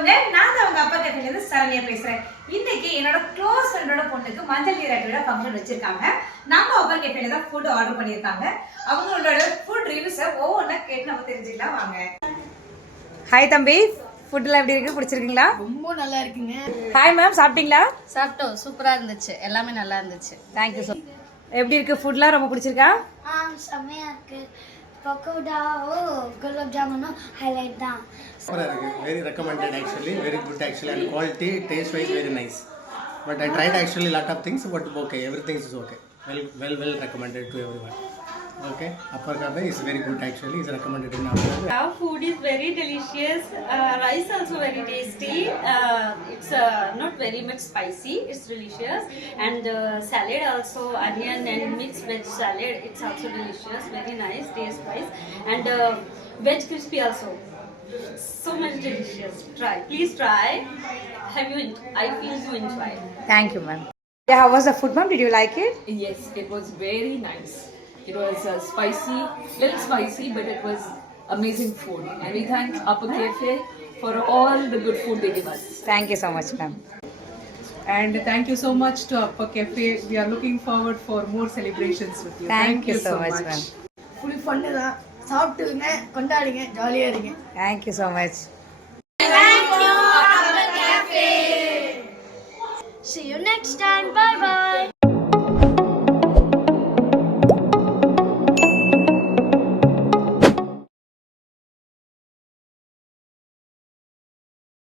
வணக்கம்ங்க. நான் தான் உங்க அப்பா கேஃபேல இருந்து சரண்யா பேசுறேன். இன்னைக்கு என்னோட க்ளோஸ் ஃப்ரெண்டோட பொண்ணுக்கு மஞ்சள் நீராட்டு விழா ஃபங்க்ஷன் வச்சிருக்காங்க. நம்ம அப்பா கேஃபேல தான் ஃபுட் ஆர்டர் பண்ணிருக்காங்க. அவங்களோட ஃபுட் ரிவ்யூஸை ஒவ்வொன்றா கேட்டு நம்ம தெரிஞ்சுக்கலாம் வாங்க. ஹாய் தம்பி, ஃபுட்லாம் எப்படி இருக்கு? பிடிச்சிருக்கீங்களா? ரொம்ப நல்லா இருக்குங்க. ஹாய் மேம், சாப்பிட்டீங்களா? சாப்பிட்டோம், சூப்பரா இருந்துச்சு, எல்லாமே நல்லா இருந்துச்சு. Thank you so. எப்படி இருக்கு ஃபுட்லாம்? ரொம்ப பிடிச்சிருக்கா? செம்மையா இருக்கு. பக்கோடாவோ குலாப் ஜாமுனும் ஹைலைட் தான். Very recommended actually, very good actually, and quality, taste wise very nice. But I tried actually lot of things, but okay, everything is okay. Well recommended to everyone. Okay, Upper Cafe is very good actually, is recommended in our cafe. Our food is very delicious. Rice also very tasty. It's not very much spicy. It's delicious. And salad also, onion and mixed veg salad. It's also delicious. Very nice taste wise. And veg crispy also. So much delicious. Try. Please try. I feel you enjoy. Thank you ma'am. Yeah, how was the food ma'am? Did you like it? Yes, it was very nice. It was spicy, little spicy, but it was amazing food. And we thank Upper Cafe for all the good food they give us. Thank you so much ma'am. And thank you so much to Upper Cafe. We are looking forward for more celebrations with you. Thank you so much ma'am. Full fun தான். சாப்பிட்டுங்க, கொண்டாடுங்க, ஜாலியா இருங்க. Thank you so much. See you next time. Bye bye.